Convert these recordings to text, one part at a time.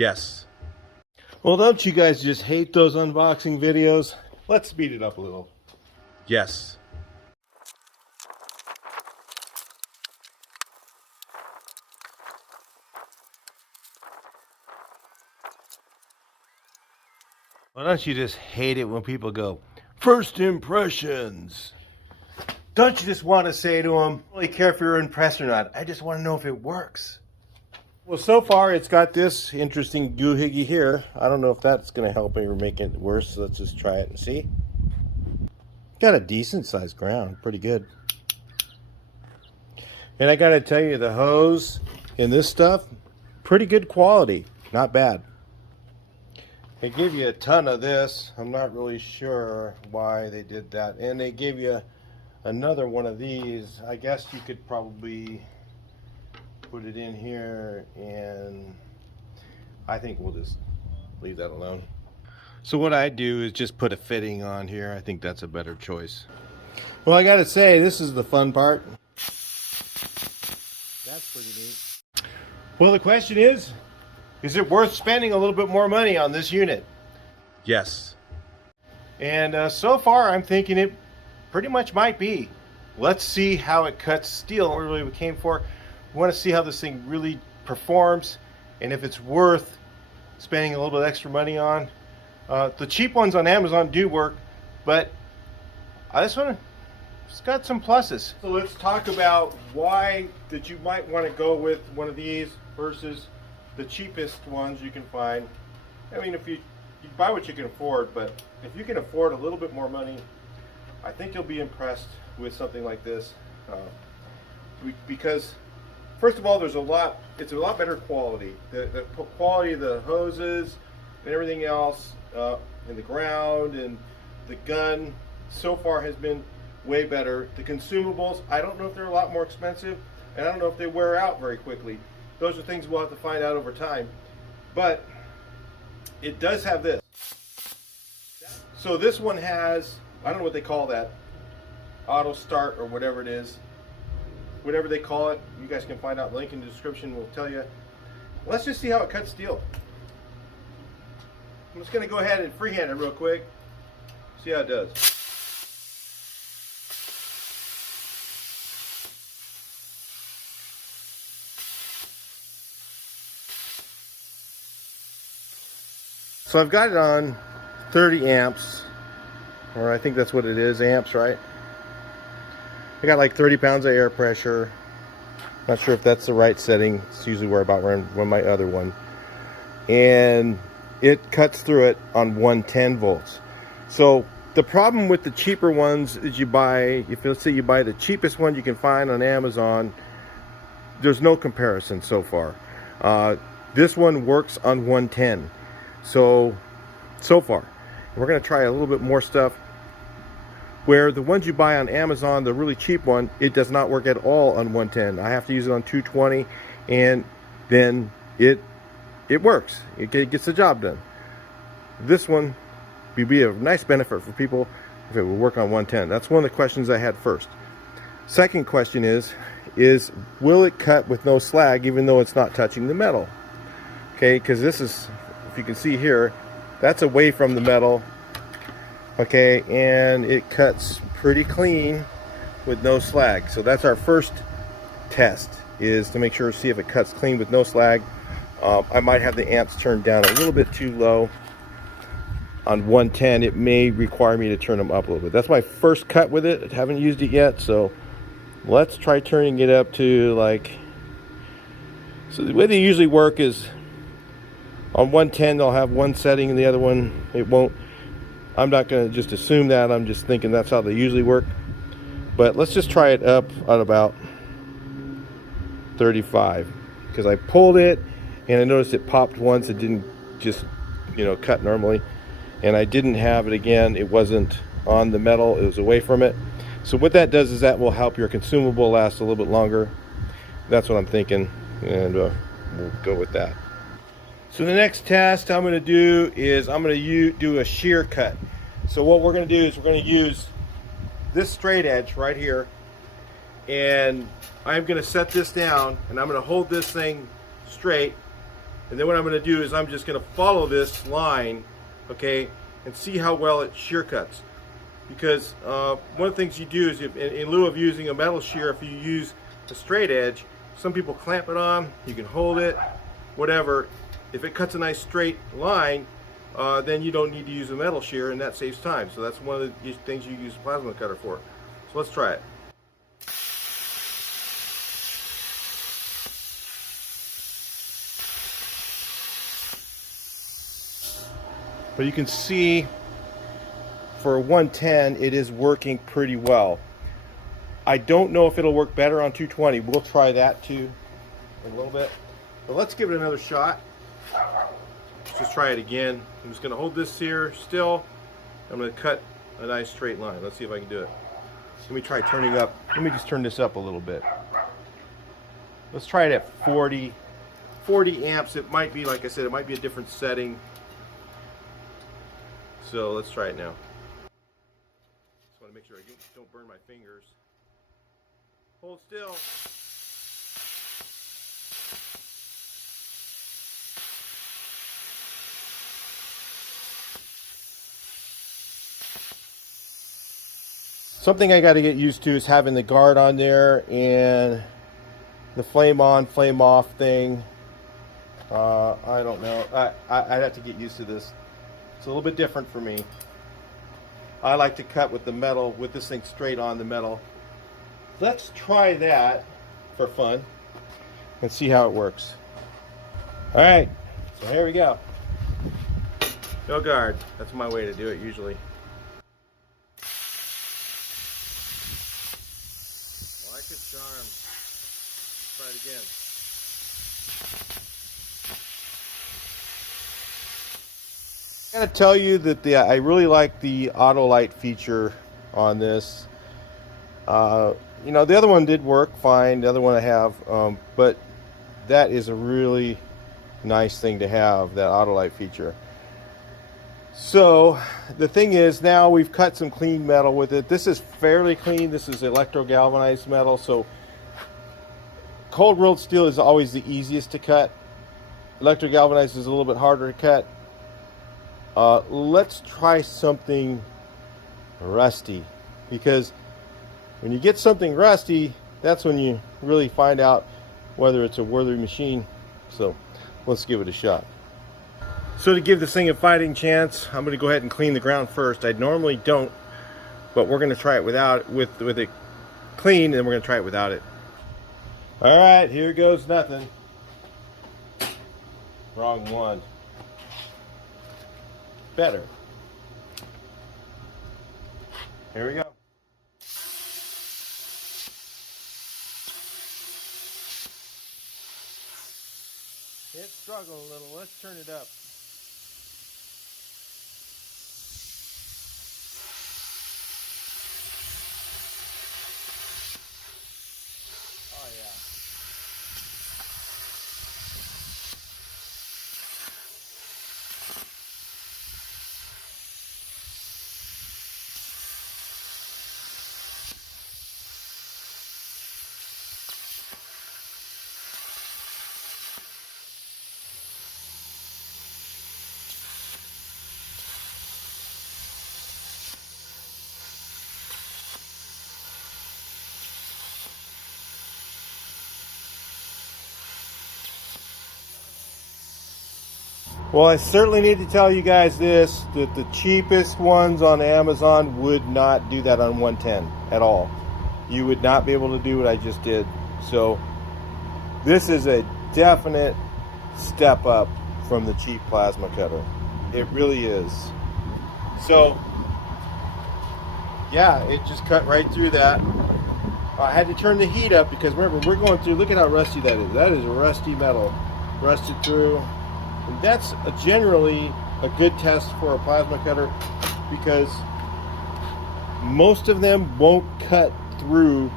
Yes. Well, don't you guys just hate those unboxing videos? Let's speed it up a little. Yes. Why don't you just hate it when people go, first impressions? Don't you just want to say to them, I don't really care if you're impressed or not. I just want to know if it works. Well, so far it's got this interesting doohickey here. I don't know if that's going to help me or make it worse. So let's just try it and see. Got a decent sized ground. Pretty good. And I got to tell you, the hose in this stuff, pretty good quality. Not bad. They give you a ton of this. I'm not really sure why they did that. And they gave you another one of these. I guess you could probably put it in here, and I think we'll just leave that alone. So what I do is just put a fitting on here. I think that's a better choice. Well, I gotta say, this is the fun part. That's pretty neat. Well, the question is it worth spending a little bit more money on this unit? Yes. And so far, I'm thinking it pretty much might be. Let's see how it cuts steel. Really, we came for. We want to see how this thing really performs, and if it's worth spending a little bit extra money on. The cheap ones on Amazon do work, but this one, it's got some pluses. So let's talk about why that you might want to go with one of these versus the cheapest ones you can find. I mean, if you buy what you can afford, but if you can afford a little bit more money, I think you'll be impressed with something like this. Because first of all, it's a lot better quality. The quality of the hoses and everything else, and the ground and the gun so far has been way better. The consumables, I don't know if they're a lot more expensive, and I don't know if they wear out very quickly. Those are things we'll have to find out over time. But it does have this. So this one has, I don't know what they call that, auto start or whatever it is. Whatever they call it, you guys can find out. Link in the description will tell you. Let's just see how it cuts steel. I'm just going to go ahead and freehand it real quick. See how it does. So I've got it on 30 amps, or I think that's what it is, amps, right? I got like 30 pounds of air pressure. Not sure if that's the right setting. It's usually where about around my other one. And it cuts through it on 110 volts. So the problem with the cheaper ones is you buy, if let's say you buy the cheapest one you can find on Amazon, there's no comparison so far. This one works on 110. So far. We're going to try a little bit more stuff. Where the ones you buy on Amazon, the really cheap one, it does not work at all on 110. I have to use it on 220, and then it works. It gets the job done. This one would be a nice benefit for people if it would work on 110. That's one of the questions I had first. Second question is will it cut with no slag even though it's not touching the metal? Okay, because this is, if you can see here, that's away from the metal. Okay, and it cuts pretty clean with no slag. So that's our first test, is to make sure, see if it cuts clean with no slag. I might have the amps turned down a little bit too low. On 110, it may require me to turn them up a little bit. That's my first cut with it. I haven't used it yet, so let's try turning it up to like, so the way they usually work is on 110 they'll have one setting and the other one it won't. I'm not going to just assume that. I'm just thinking that's how they usually work. But let's just try it up at about 35. Because I pulled it and I noticed it popped once. It didn't just, cut normally. And I didn't have it again. It wasn't on the metal. It was away from it. So what that does is that will help your consumable last a little bit longer. That's what I'm thinking. And we'll go with that. So the next test I'm going to do is I'm going to do a shear cut. So what we're going to do is we're going to use this straight edge right here, and I'm going to set this down, and I'm going to hold this thing straight, And then what I'm going to do is I'm just going to follow this line, okay, and see how well it shear cuts. Because one of the things you do is, in lieu of using a metal shear, if you use a straight edge, some people clamp it on, you can hold it, whatever. If it cuts a nice straight line, then you don't need to use a metal shear, and that saves time. So that's one of the things you use a plasma cutter for. So let's try it. But you can see for 110 it is working pretty well. I don't know if it'll work better on 220. We'll try that too in a little bit. But let's give it another shot. Let's just try it again. I'm just going to hold this here still. I'm going to cut a nice straight line. Let's see if I can do it. Let me try turning up. Let me just turn this up a little bit. Let's try it at 40 amps. It might be, like I said, it might be a different setting. So let's try it now. Just want to make sure I don't burn my fingers. Hold still. Something I got to get used to is having the guard on there and the flame on, flame off thing. I don't know. I'd have to get used to this. It's a little bit different for me. I like to cut with the metal, with this thing straight on the metal. Let's try that for fun and see how it works. All right, so here we go. No guard. That's my way to do it usually. Like a charm. Try it again. I gotta tell you that I really like the auto light feature on this. You know, the other one did work fine, the other one I have, but that is a really nice thing to have, that auto light feature. So the thing is, now we've cut some clean metal with it. This is fairly clean. This is electro galvanized metal, so cold rolled steel is always the easiest to cut. Electro galvanized is a little bit harder to cut. Let's try something rusty, because when you get something rusty, that's when you really find out whether it's a worthy machine. So let's give it a shot. So to give this thing a fighting chance, I'm going to go ahead and clean the ground first. I normally don't, but we're going to try it with it clean, and we're going to try it without it. All right, here goes nothing. Wrong one. Better. Here we go. It's struggling a little. Let's turn it up. Oh yeah. Well, I certainly need to tell you guys this, that the cheapest ones on Amazon would not do that on 110 at all. You would not be able to do what I just did. So this is a definite step up from the cheap plasma cutter. It really is. So yeah, it just cut right through that. I had to turn the heat up because remember, we're going through, look at how rusty that is. That is rusty metal, rusted through. And that's generally a good test for a plasma cutter, because most of them won't cut through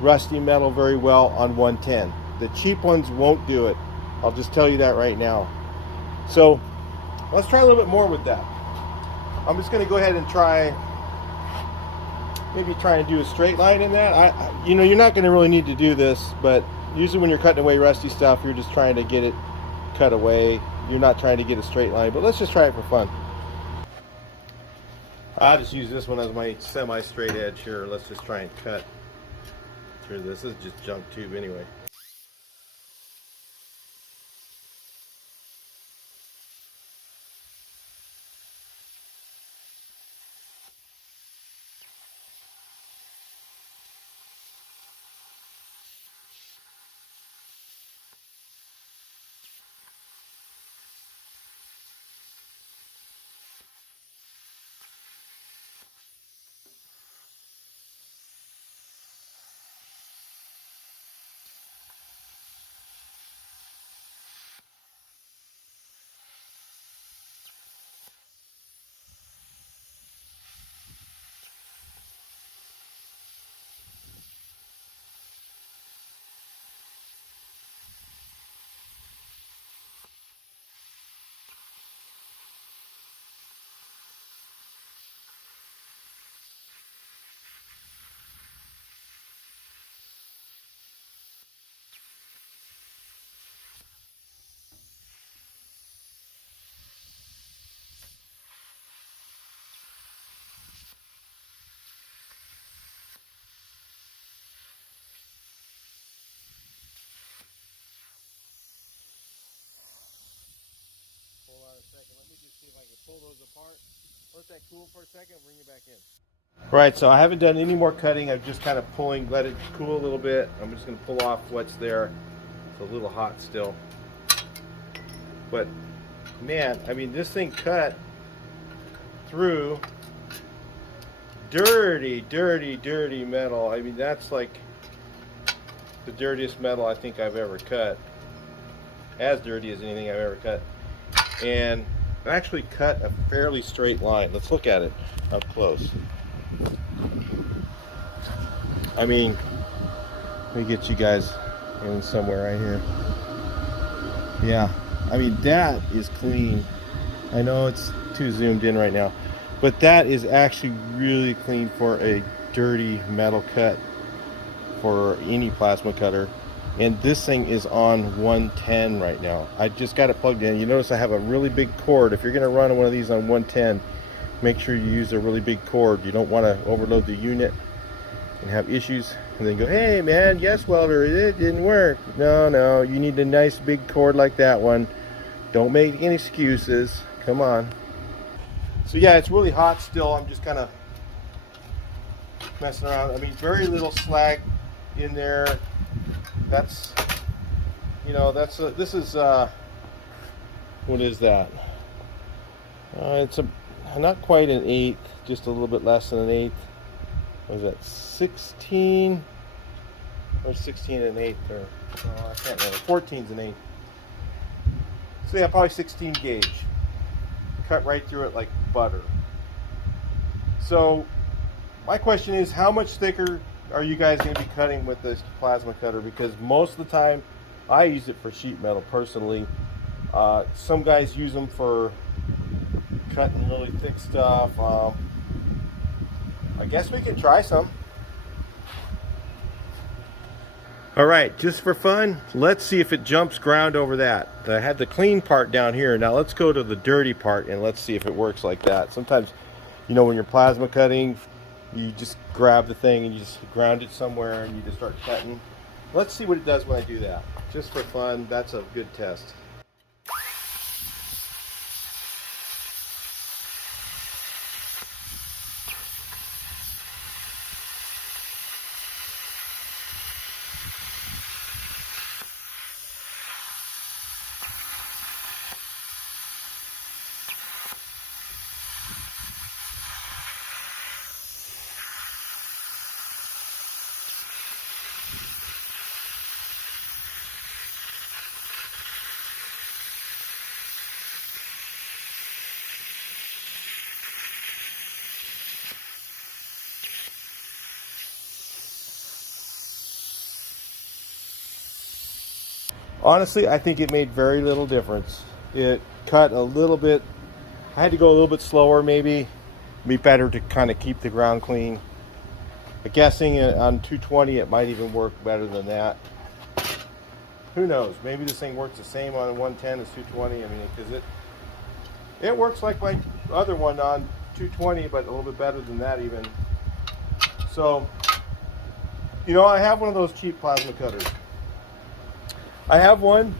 rusty metal very well on 110. The cheap ones won't do it. I'll just tell you that right now. So let's try a little bit more with that. I'm just going to go ahead and maybe try and do a straight line in that. You know, you're not going to really need to do this, but usually when you're cutting away rusty stuff, you're just trying to get it cut away. You're not trying to get a straight line, but let's just try it for fun. I'll just use this one as my semi-straight edge here. Let's just try and cut through this. This is just junk tube anyway. Hold on a second. Let me just see if I can pull those apart. Let that cool for a second. Bring it back in. Right, so I haven't done any more cutting. I'm just kind of pulling, let it cool a little bit. I'm just going to pull off what's there. It's a little hot still. But man, I mean, this thing cut through dirty, dirty, dirty metal. I mean, that's like the dirtiest metal I think I've ever cut. As dirty as anything I've ever cut. And I actually cut a fairly straight line. Let's look at it up close. I mean, let me get you guys in somewhere right here. Yeah, I mean, that is clean. I know it's too zoomed in right now, but that is actually really clean for a dirty metal cut for any plasma cutter. And this thing is on 110 right now. I just got it plugged in. You notice I have a really big cord. If you're going to run one of these on 110, make sure you use a really big cord. You don't want to overload the unit and have issues and then go, hey man, yes welder, it didn't work. No, you need a nice big cord like that one. Don't make any excuses. Come on. So yeah, it's really hot still. I'm just kind of messing around. I mean, very little slag in there. That's, you know, that's this is what is that? It's not quite an eighth, just a little bit less than an eighth. What is that, 16 or 16 and an eighth, or I can't remember. 14's an eighth. So yeah, probably 16 gauge. Cut right through it like butter. So my question is, how much thicker are you guys going to be cutting with this plasma cutter? Because most of the time I use it for sheet metal personally. Some guys use them for cutting really thick stuff. I guess we can try some. Alright, just for fun, let's see if it jumps ground over that. I had the clean part down here. Now let's go to the dirty part and let's see if it works like that. Sometimes, you know, when you're plasma cutting, you just grab the thing and you just ground it somewhere and you just start cutting. Let's see what it does when I do that. Just for fun, that's a good test. Honestly, I think it made very little difference. It cut a little bit. I had to go a little bit slower maybe. It'd be better to kind of keep the ground clean. I'm guessing on 220 it might even work better than that. who knows? Maybe this thing works the same on 110 as 220. I mean, because it works like my other one on 220, but a little bit better than that even. So, you know, I have one of those cheap plasma cutters. I have one,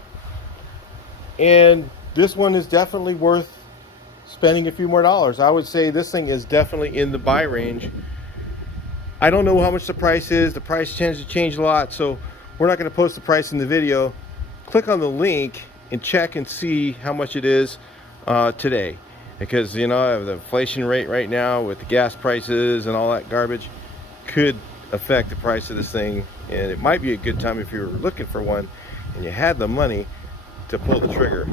and this one is definitely worth spending a few more dollars. I would say this thing is definitely in the buy range. I don't know how much the price is. The price tends to change a lot, so we're not going to post the price in the video. Click on the link and check and see how much it is today, because you know the inflation rate right now with the gas prices and all that garbage could affect the price of this thing, and it might be a good time if you were looking for one and you had the money to pull the trigger.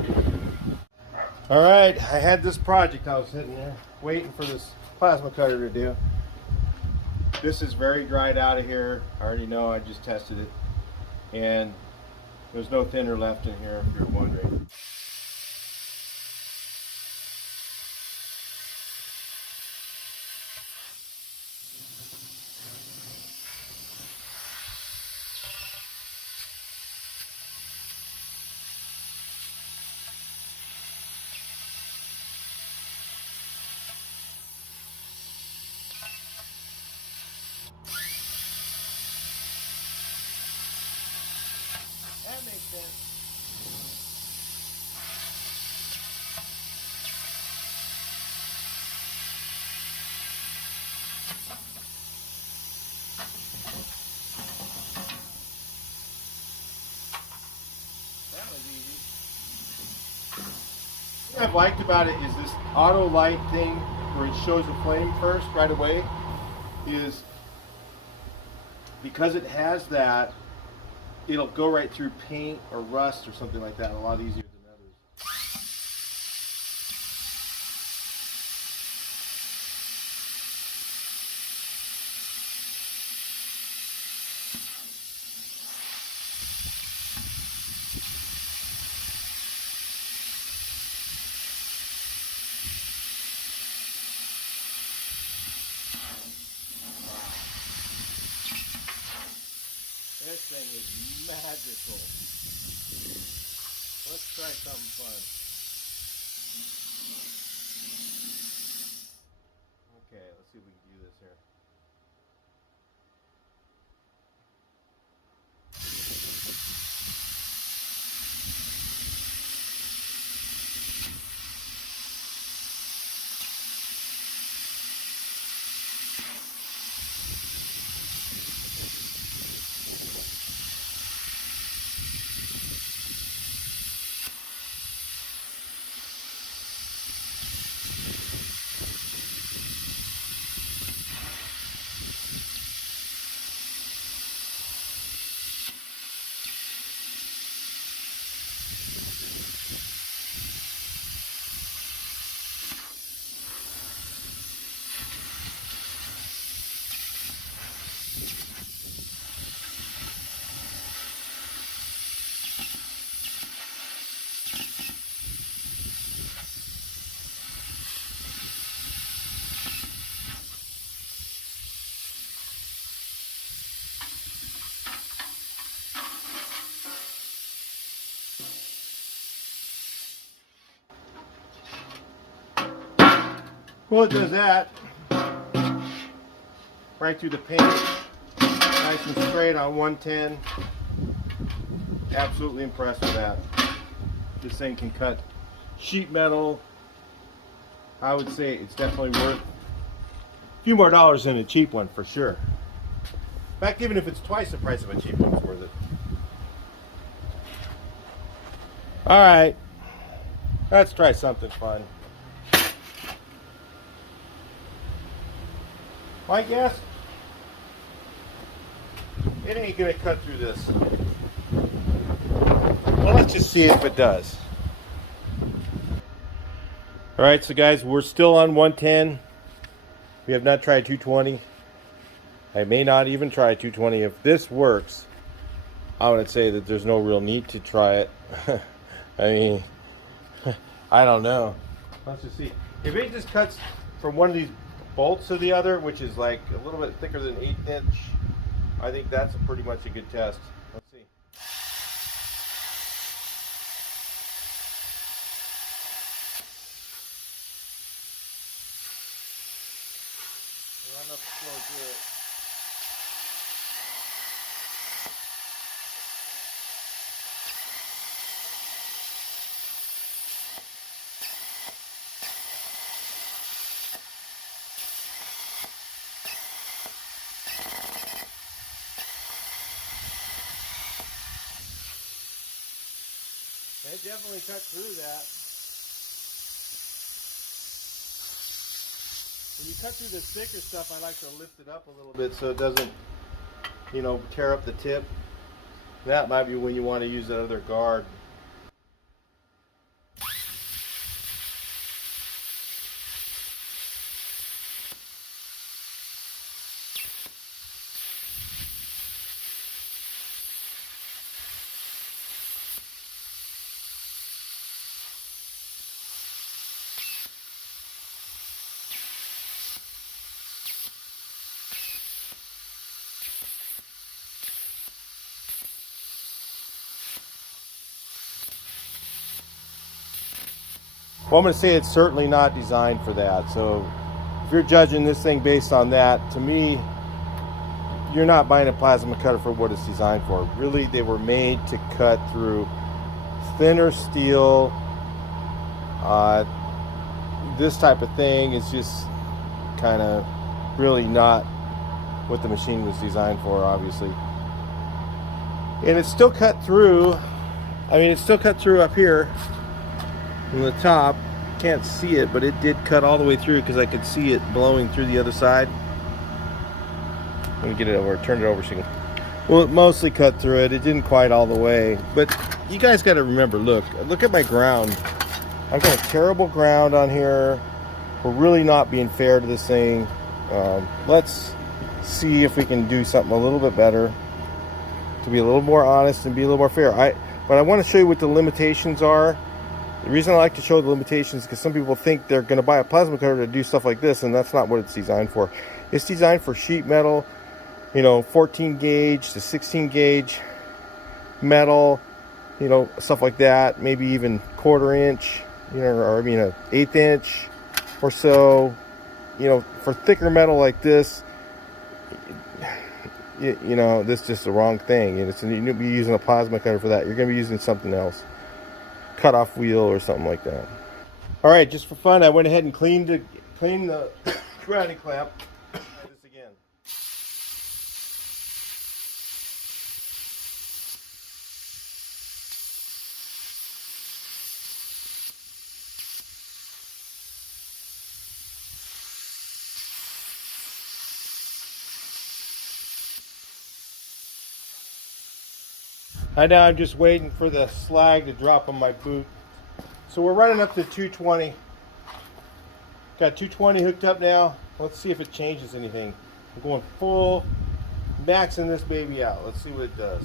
All right, I had this project I was sitting there waiting for this plasma cutter to do. This is very dried out of here. I already know, I just tested it, and there's no thinner left in here if you're wondering. That makes sense. That was easy. What I've liked about it is this auto light thing where it shows the flame first right away, is because it has that, it'll go right through paint or rust or something like that a lot easier than others. This thing is magical. Let's try something fun. Okay, let's see if we can do this here. Well, it does that right through the paint, nice and straight on 110. Absolutely impressed with that. This thing can cut sheet metal. I would say it's definitely worth a few more dollars than a cheap one for sure. In fact, even if it's twice the price of a cheap one, it's worth it. All right, let's try something fun. My guess, it ain't gonna cut through this. Well, let's just see if it does. All right, so guys, we're still on 110. We have not tried 220. I may not even try 220. If this works, I would say that there's no real need to try it. I mean, I don't know. Let's just see. If it just cuts from one of these bolts to the other, which is like a little bit thicker than 1/8 inch, I think that's pretty much a good test. Let's see. Not enough to flow through it. It definitely cut through that. When you cut through the thicker stuff, I like to lift it up a little bit so it doesn't, you know, tear up the tip. That might be when you want to use that other guard. Well, I'm going to say it's certainly not designed for that. So if you're judging this thing based on that, to me, you're not buying a plasma cutter for what it's designed for. Really, they were made to cut through thinner steel. This type of thing is just kind of really not what the machine was designed for, obviously. And it's still cut through. I mean, it's still cut through up here from the top. Can't see it, but it did cut all the way through because I could see it blowing through the other side. Let me get it over, turn it over so you can. Well, it mostly cut through it. It didn't quite all the way. But you guys got to remember, look at my ground. I've got a terrible ground on here. We're really not being fair to this thing. Let's see if we can do something a little bit better to be a little more honest and be a little more fair. But I want to show you what the limitations are. The reason I like to show the limitations is because some people think they're going to buy a plasma cutter to do stuff like this, and that's not what it's designed for. It's designed for sheet metal, you know, 14 gauge to 16 gauge metal, you know, stuff like that. Maybe even 1/4 inch, you know, or I mean an 1/8 inch or so. You know, for thicker metal like this, you know, this is just the wrong thing. And you're going to be using a plasma cutter for that. You're going to be using something else. Cut-off wheel or something like that. All right, just for fun, I went ahead and cleaned the grounding clamp. Try this again. Now I'm just waiting for the slag to drop on my boot. So we're running up to 220. Got 220 hooked up now. Let's see if it changes anything. I'm going full, maxing this baby out. Let's see what it does.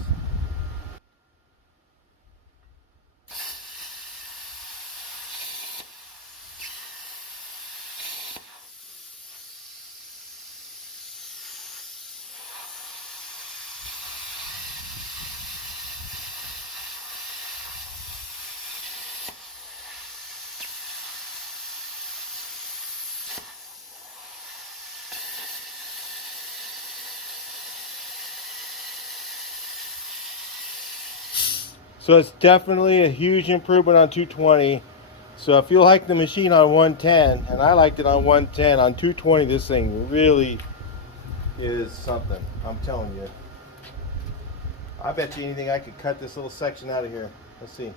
So it's definitely a huge improvement on 220. So if you like the machine on 110, and I liked it on 110, on 220 this thing really is something. I'm telling you. I bet you anything I could cut this little section out of here. Let's see.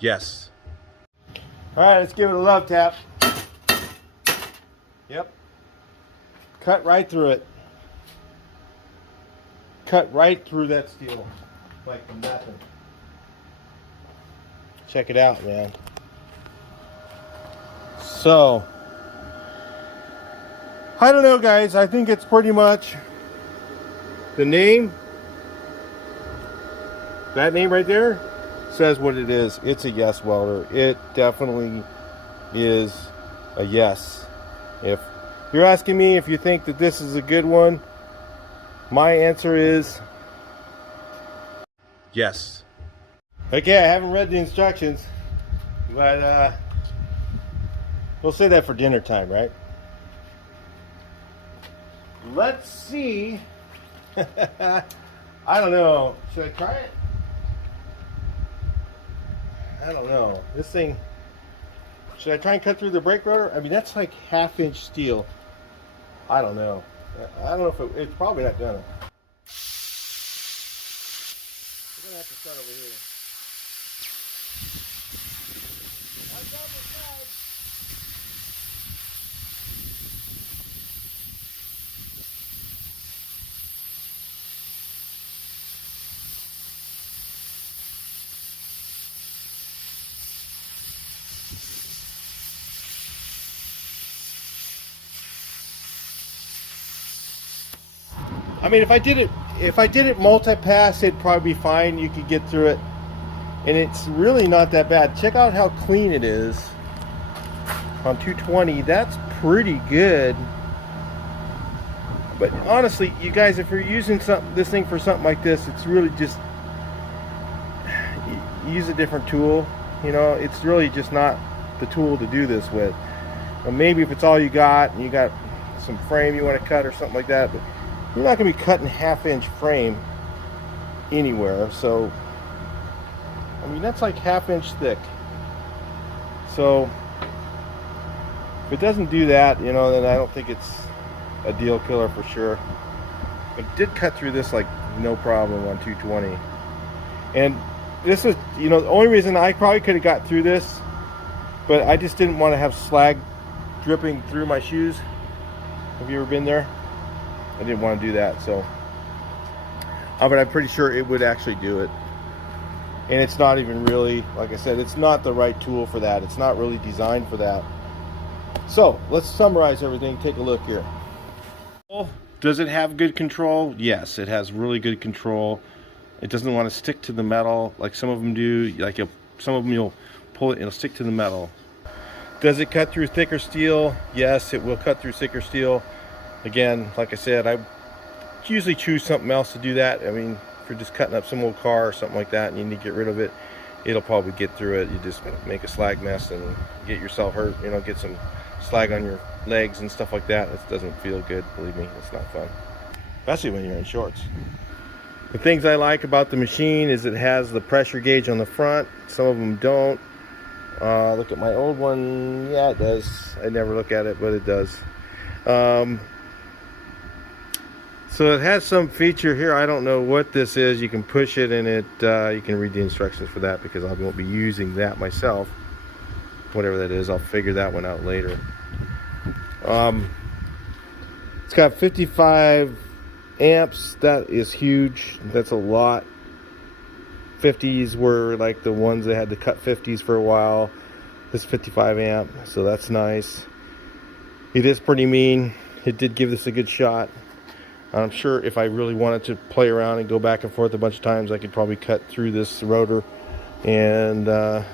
Yes. All right, let's give it a love tap. Yep. Cut right through it. cut right through that steel like nothing. Check it out, man. So I don't know, guys. I think it's pretty much the name. That name right there says what it is. It's a yes welder. It definitely is a yes. If you're asking me if you think that this is a good one, my answer is yes. Okay, I haven't read the instructions, but we'll say that for dinner time, right? Let's see. I don't know. Should I try it? I don't know. This thing, should I try and cut through the brake rotor? I mean, that's like 1/2 inch steel. I don't know. I don't know if it's probably not gonna. We're gonna have to start over here. I mean, if I did it multi-pass, it'd probably be fine. You could get through it, and it's really not that bad. Check out how clean it is on 220. That's pretty good. But honestly, you guys, if you're using this thing for something like this, it's really just use a different tool. You know, it's really just not the tool to do this with. Or maybe if it's all you got and you got some frame you want to cut or something like that, but you're not going to be cutting 1/2 inch frame anywhere. So I mean, that's like 1/2 inch thick. So if it doesn't do that, you know, then I don't think it's a deal killer for sure. It did cut through this like no problem on 220. And this is, you know, the only reason I probably could have got through this, but I just didn't want to have slag dripping through my shoes. Have you ever been there? I didn't want to do that, so but I'm pretty sure it would actually do it. And it's not even really, like I said, it's not the right tool for that. It's not really designed for that. So let's summarize everything. Take a look here. Does it have good control? Yes, it has really good control. It doesn't want to stick to the metal like some of them do. Like some of them you'll pull it, it'll stick to the metal. Does it cut through thicker steel? Yes, it will cut through thicker steel. Again, like I said, I usually choose something else to do that. I mean, if you're just cutting up some old car or something like that and you need to get rid of it, it'll probably get through it. You just make a slag mess and get yourself hurt, you know, get some slag on your legs and stuff like that. It doesn't feel good, believe me. It's not fun, especially when you're in shorts. The things I like about the machine is it has the pressure gauge on the front. Some of them don't. Look at my old one. Yeah, it does. I never look at it, but it does. So it has some feature here. I don't know what this is. You can push it and it you can read the instructions for that, because I won't be using that myself. Whatever that is, I'll figure that one out later. It's got 55 amps. That is huge. That's a lot. 50s were like the ones that had to cut 50s for a while. This 55 amp, so that's nice. It is pretty mean. It did give this a good shot. I'm sure if I really wanted to play around and go back and forth a bunch of times, I could probably cut through this rotor, but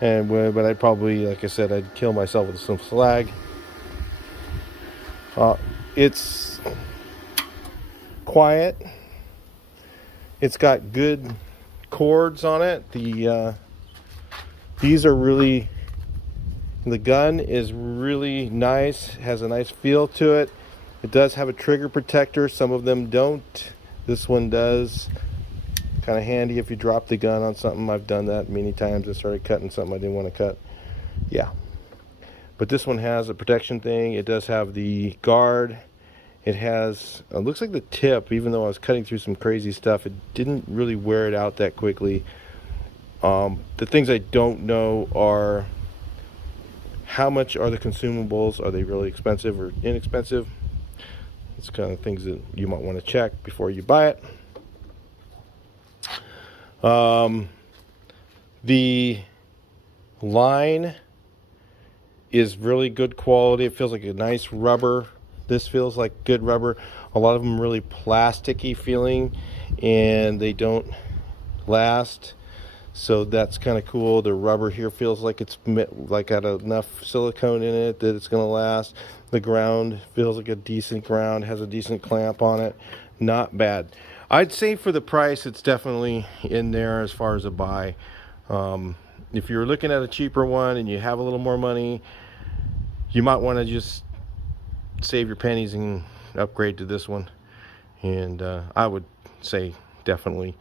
I'd probably, like I said, I'd kill myself with some slag. It's quiet. It's got good chords on it. These are really, the gun is really nice, has a nice feel to it. It does have a trigger protector. Some of them don't. This one does. Kind of handy if you drop the gun on something. I've done that many times. I started cutting something I didn't want to cut. Yeah. But this one has a protection thing. It does have the guard. It has, it looks like the tip, even though I was cutting through some crazy stuff, it didn't really wear it out that quickly. The things I don't know are how much are the consumables? Are they really expensive or inexpensive? It's kind of things that you might want to check before you buy it. The line is really good quality. It feels like a nice rubber. This feels like good rubber. A lot of them really plasticky feeling, and they don't last. So that's kind of cool. The rubber here feels like it's like got enough silicone in it that it's going to last. The ground feels like a decent ground, has a decent clamp on it. Not bad. I'd say for the price, it's definitely in there as far as a buy. If you're looking at a cheaper one and you have a little more money, you might want to just save your pennies and upgrade to this one. And I would say definitely,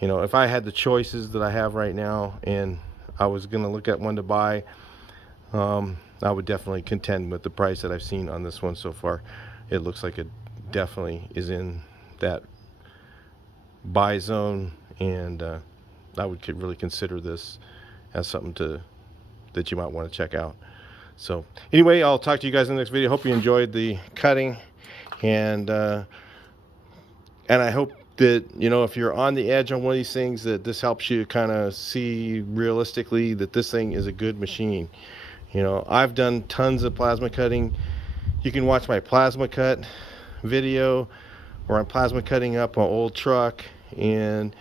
you know, if I had the choices that I have right now and I was going to look at one to buy, I would definitely contend with the price that I've seen on this one so far. It looks like it definitely is in that buy zone, and I would really consider this as something that you might want to check out. So anyway, I'll talk to you guys in the next video. Hope you enjoyed the cutting, and I hope that, you know, if you're on the edge on one of these things, that this helps you kind of see realistically that this thing is a good machine. You know, I've done tons of plasma cutting. You can watch my plasma cut video where I'm plasma cutting up an old truck, and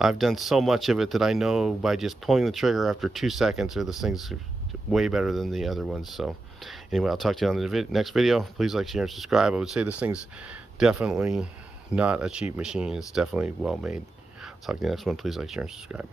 I've done so much of it that I know by just pulling the trigger after 2 seconds that this thing's way better than the other ones. So anyway, I'll talk to you on the next video. Please like, share, and subscribe. I would say this thing's definitely not a cheap machine. It's definitely well made. I'll talk to you next one. Please like, share, and subscribe.